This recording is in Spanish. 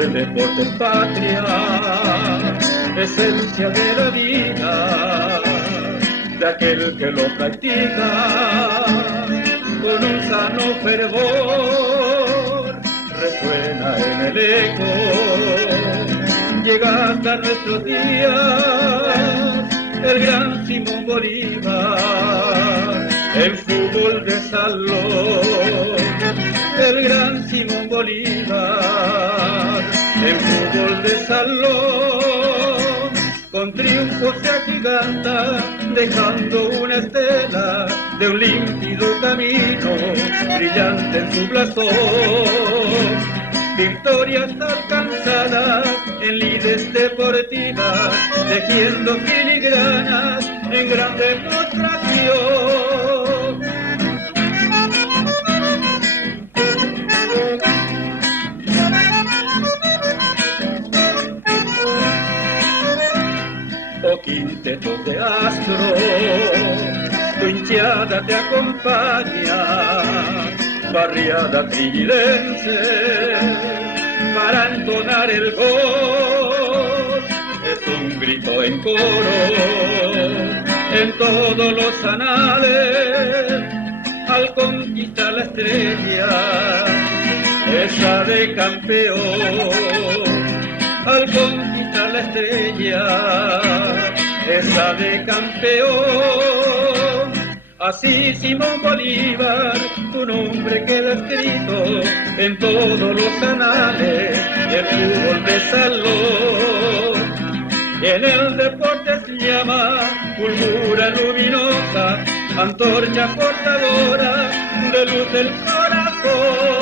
El deporte es patria, esencia de la vida, de aquel que lo practica con un sano fervor, resuena en el eco, llega hasta nuestros días el gran Simón Bolívar, el fútbol de salón, el gran Simón Bolívar, el fútbol de salón, con triunfo se agiganta, dejando una estela de un límpido camino, brillante en su blasón. Victorias alcanzadas en lides deportivas, tejiendo filigranas en gran demostración. Oh quinteto de astros, tu hinchada te acompaña, barriada trigilense, para entonar el gol. Es un grito en coro, en todos los anales, al conquistar la estrella, esa de campeón, al conquistar la estrella, esa de campeón. Así Simón Bolívar, tu nombre queda escrito en todos los anales del fútbol de salón. En el deporte se llama fulgura luminosa, antorcha portadora de luz del corazón.